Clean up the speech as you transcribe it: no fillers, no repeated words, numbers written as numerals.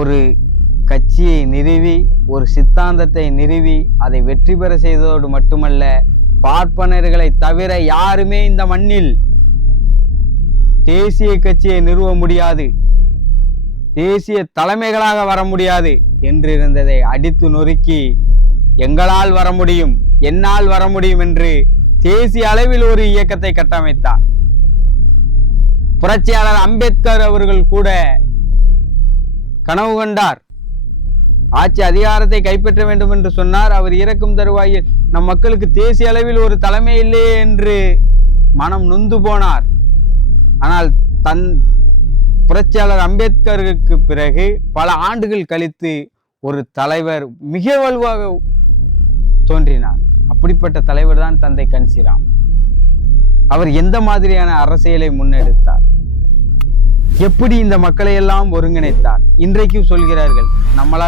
ஒரு கட்சியை நிறுவி ஒரு சித்தாந்தத்தை நிறுவி அதை வெற்றி பெற செய்ததோடு மட்டுமல்ல, பார்ப்பனர்களை தவிர யாருமே இந்த மண்ணில் தேசிய கட்சியை நிறுவ முடியாது, தேசிய தலைமைகளாக வர முடியாது என்றிருந்ததை அடித்து நொறுக்கி எங்களால் வர முடியும், என்னால் வர முடியும் என்று தேசிய அளவில் ஒரு இயக்கத்தை கட்டமைத்தார். புரட்சியாளர் அம்பேத்கர் அவர்கள் கூட கனவு கண்டார், ஆட்சி அதிகாரத்தை கைப்பற்ற வேண்டும் என்று சொன்னார். அவர் இறக்கும் தருவாயில் நம் மக்களுக்கு தேசிய அளவில் ஒரு தலைமை இல்லையே என்று மனம் நொந்து போனார். ஆனால் புரட்சியாளர் அம்பேத்கருக்கு பிறகு பல ஆண்டுகள் கழித்து ஒரு தலைவர் மிக வலுவாக தோன்றினார். அப்படிப்பட்ட தலைவர் தான் தந்தை கன்சிராம். அவர் எந்த மாதிரியான அரசியலை முன்னெடுத்தார், எப்படி இந்த மக்களை எல்லாம் ஒருங்கிணைத்தார், இன்றைக்கும் சொல்கிறார்கள் நம்மளால்